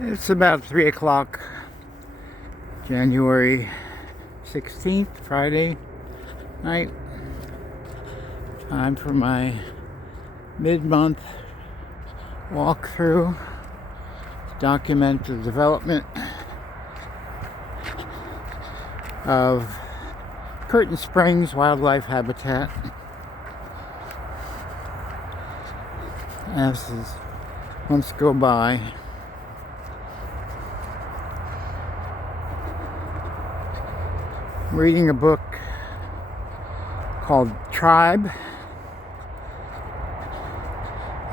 It's about 3 o'clock, January 16th, Friday night. Time for my mid-month walkthrough to document the development of Curtin Springs wildlife habitat as the months go by. I'm reading a book called Tribe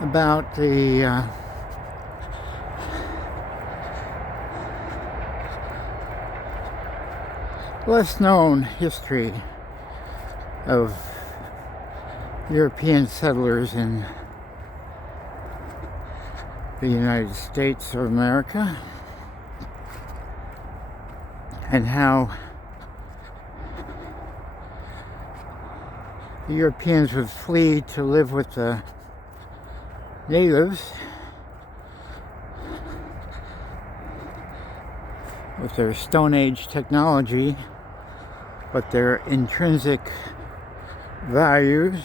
about the less known history of European settlers in the United States of America, and how the Europeans would flee to live with the natives with their Stone Age technology, but their intrinsic values,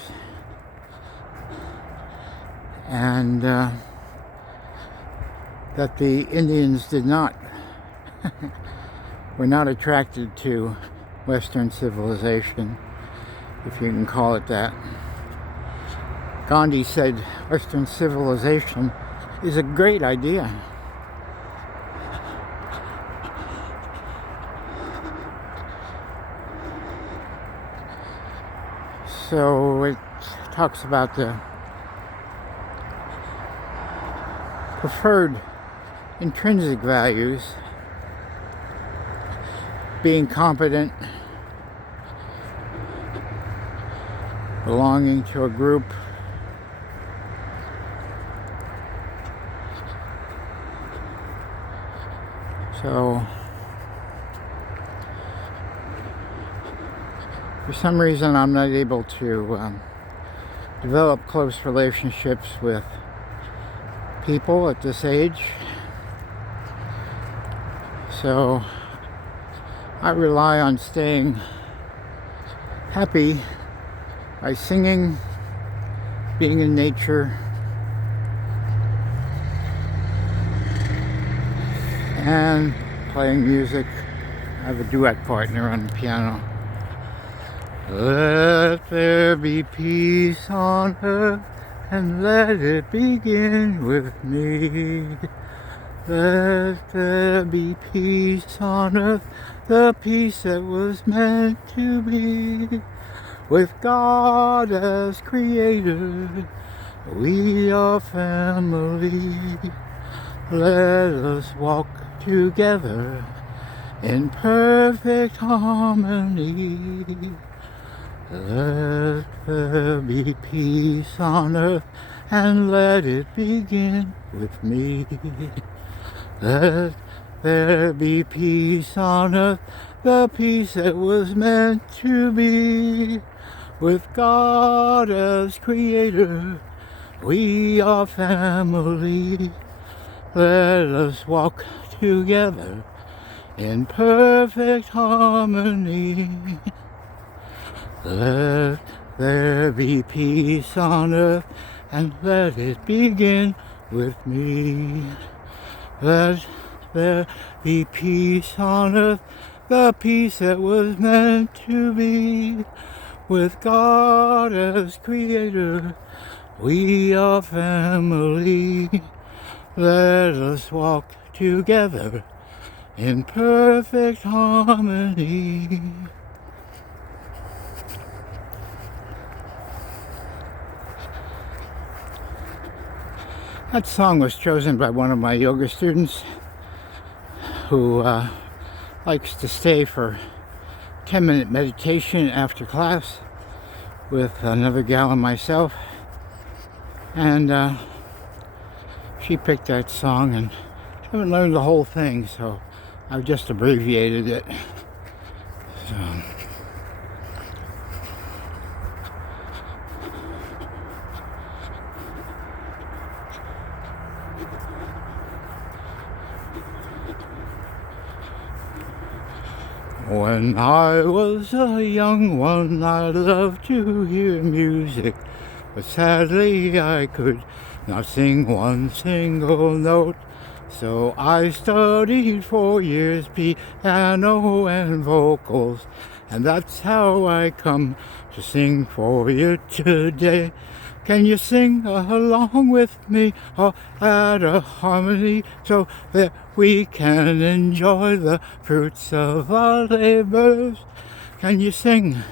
and that the Indians were not attracted to Western civilization, if you can call it that. Gandhi said Western civilization is a great idea. So it talks about the preferred intrinsic values: being competent, belonging to a group, so for some reason I'm not able to develop close relationships with people at this age, so I rely on staying happy by singing, being in nature, and playing music. I have a duet partner on the piano. Let there be peace on earth, and let it begin with me. Let there be peace on earth, the peace that was meant to be. With God as creator, we are family. Let us walk together in perfect harmony. Let there be peace on earth, and let it begin with me. Let there be peace on earth, the peace that was meant to be. With God as creator, we are family. Let us walk together in perfect harmony. Let there be peace on earth, and let it begin with me. Let there be peace on earth, the peace that was meant to be. With God as creator, we are family. Let us walk together in perfect harmony. That song was chosen by one of my yoga students who likes to stay for 10-minute meditation after class with another gal and myself, and she picked that song, and I haven't learned the whole thing, so I've just abbreviated it. So When I was a young one, I loved to hear music, but sadly I could not sing one single note. So I studied 4 years piano and vocals, and that's how I come to sing for you today. Can you sing along with me, or add a harmony so that we can enjoy the fruits of our labors? Can you sing?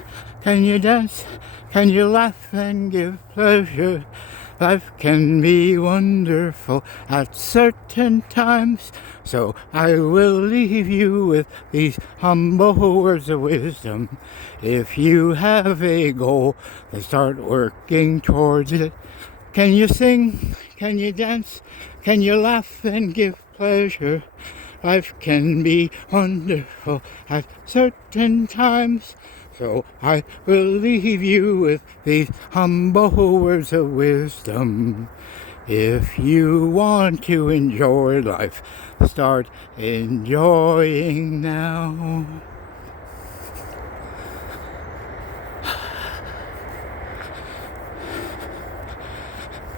Can you dance? Can you laugh and give pleasure? Life can be wonderful at certain times, so I will leave you with these humble words of wisdom. If you have a goal, then start working towards it. Can you sing? Can you dance? Can you laugh and give pleasure? Life can be wonderful at certain times, so I will leave you with these humble words of wisdom. If you want to enjoy life, start enjoying now.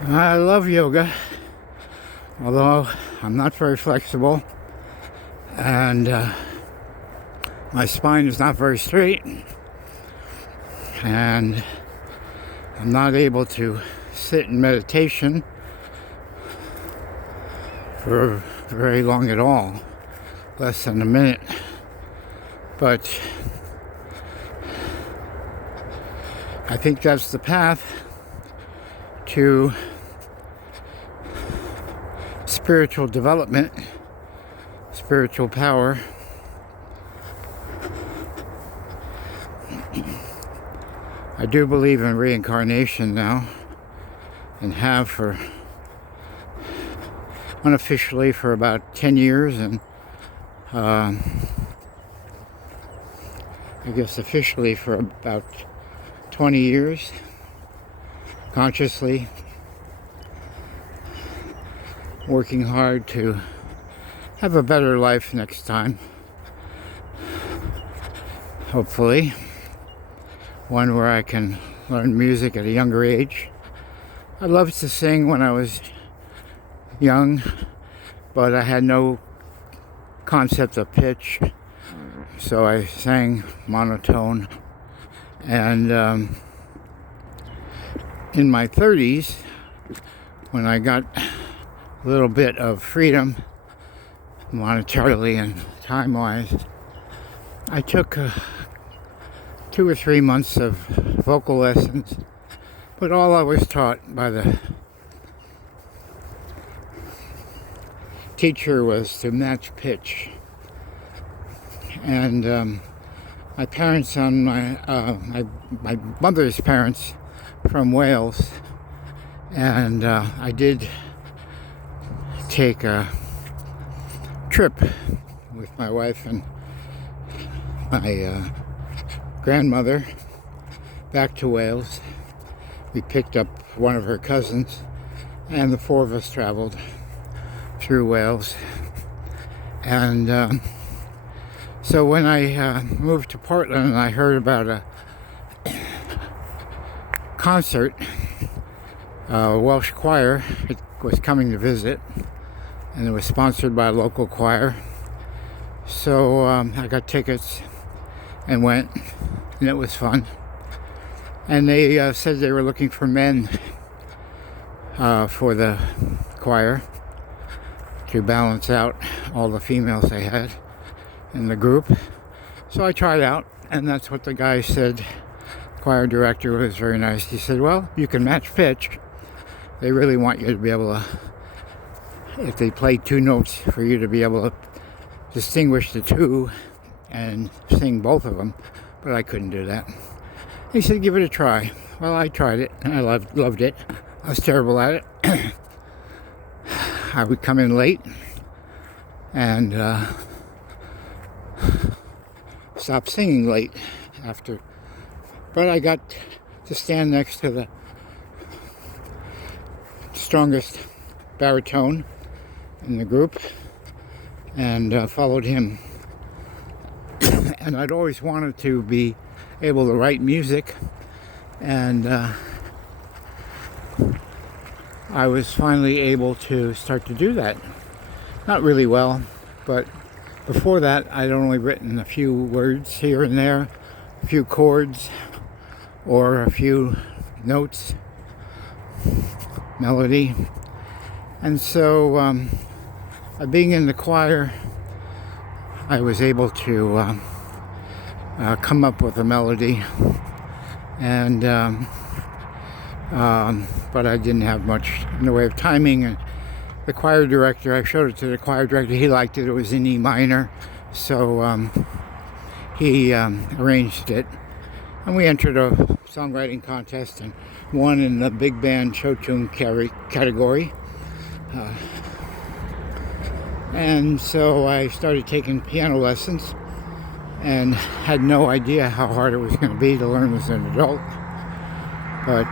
I love yoga, although I'm not very flexible, and my spine is not very straight, and I'm not able to sit in meditation for very long at all, less than a minute. But I think that's the path to spiritual development, spiritual power. I do believe in reincarnation now, and have for unofficially for about 10 years, and I guess officially for about 20 years, consciously working hard to have a better life next time. Hopefully, one where I can learn music at a younger age. I loved to sing when I was young, but I had no concept of pitch, so I sang monotone. And in my 30s, when I got a little bit of freedom, monetarily and time-wise, I took 2 or 3 months of vocal lessons, but all I was taught by the teacher was to match pitch. And my parents on my mother's parents from Wales, and I did take a trip with my wife and my grandmother back to Wales. We picked up one of her cousins, and the 4 of us traveled through Wales. And so when I moved to Portland, I heard about a concert. A Welsh choir was coming to visit, and it was sponsored by a local choir. So I got tickets and went, and it was fun. And they said they were looking for men for the choir to balance out all the females they had in the group. So I tried out, and that's what the guy said. The choir director was very nice. He said, well, you can match pitch. They really want you to be able to, if they play 2 notes, for you to be able to distinguish the 2 and sing both of them, but I couldn't do that. He said, give it a try. Well, I tried it, and I loved it. I was terrible at it. I would come in late and stop singing late after. But I got to stand next to the strongest baritone in the group and followed him. and I'd always wanted to be able to write music, and I was finally able to start to do that. Not really well, but before that I'd only written a few words here and there, a few chords, or a few notes, melody. And so being in the choir, I was able to come up with a melody, and but I didn't have much in the way of timing. And the choir director, I showed it to the choir director, he liked it. It was in E minor, so he arranged it, and we entered a songwriting contest and won in the big band show tune category. And so I started taking piano lessons, and had no idea how hard it was going to be to learn as an adult. But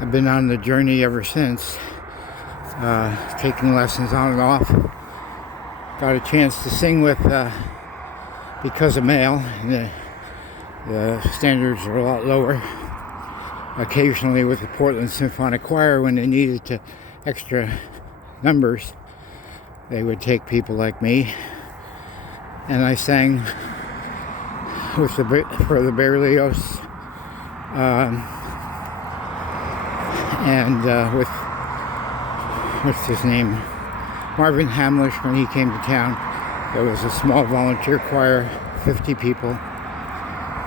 I've been on the journey ever since, taking lessons on and off. Got a chance to sing with Because a Male, and the standards are a lot lower. Occasionally with the Portland Symphonic Choir, when they needed extra numbers, they would take people like me, and I sang with for the Berlioz, and with what's his name, Marvin Hamlish. When he came to town, there was a small volunteer choir, 50 people,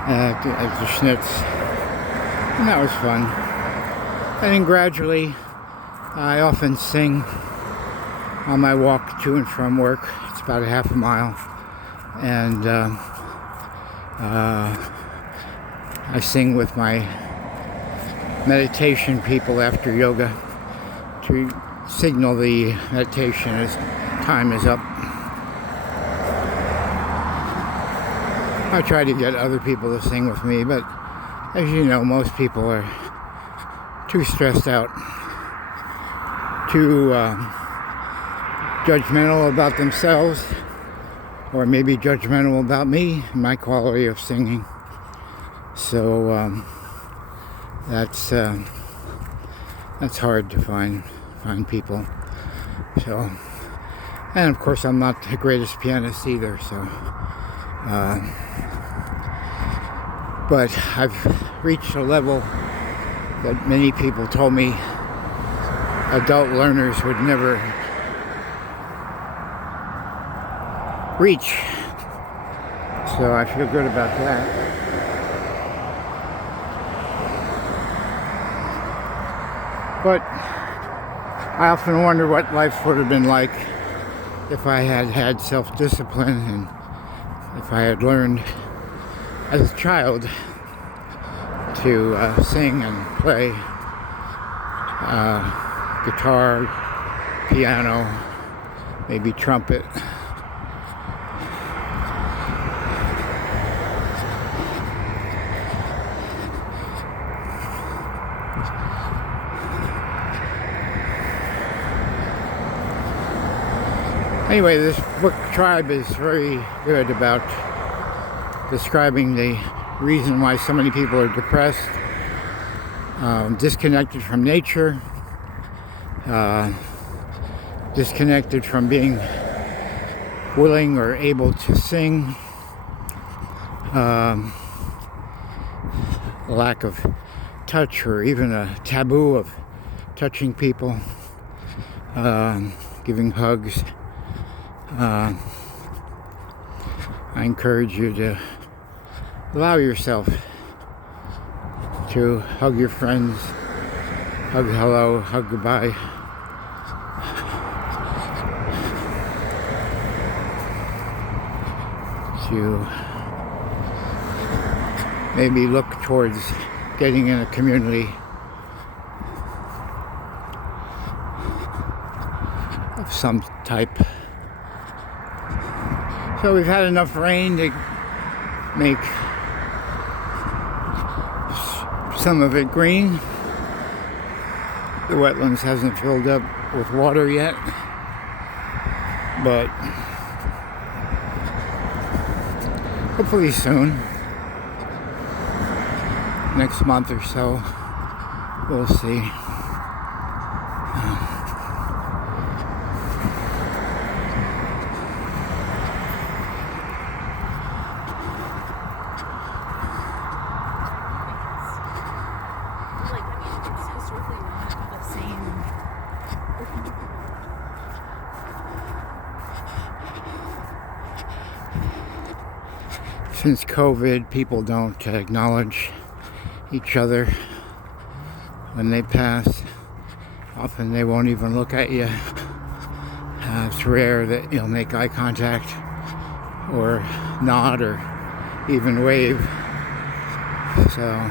at the Schnitz, and that was fun. And then gradually, I often sing on my walk to and from work. It's about a half a mile, and I sing with my meditation people after yoga to signal the meditation as time is up. I try to get other people to sing with me, but as you know, most people are too stressed out, too judgmental about themselves, or maybe judgmental about me and my quality of singing. So that's hard to find people. So, and of course, I'm not the greatest pianist either. So, but I've reached a level that many people told me adult learners would never reach. So I feel good about that. But I often wonder what life would have been like if I had had self-discipline, and if I had learned as a child to sing and play guitar, piano, maybe trumpet. Anyway, this book, Tribe, is very good about describing the reason why so many people are depressed, disconnected from nature, disconnected from being willing or able to sing, lack of touch, or even a taboo of touching people, giving hugs. I encourage you to allow yourself to hug your friends, hug hello, hug goodbye. To maybe look towards getting in a community of some type. So we've had enough rain to make some of it green. The wetlands hasn't filled up with water yet, but hopefully soon, next month or so. We'll see. Since COVID, people don't acknowledge each other when they pass. Often they won't even look at you. It's rare that you'll make eye contact or nod or even wave. So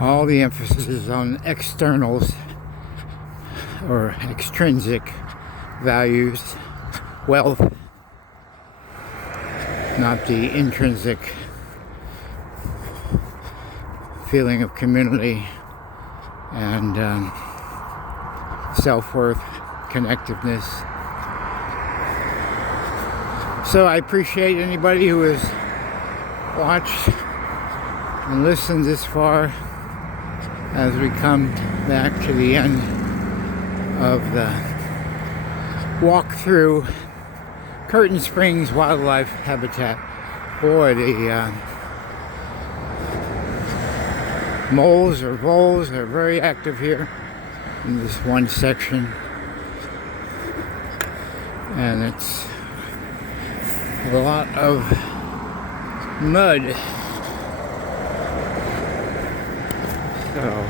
all the emphasis is on externals or extrinsic values, wealth, not the intrinsic feeling of community and self-worth, connectiveness. So I appreciate anybody who has watched and listened this far as we come back to the end of the walk through Curtin Springs Wildlife Habitat. Boy, the moles or voles are very active here in this one section, and it's a lot of mud. So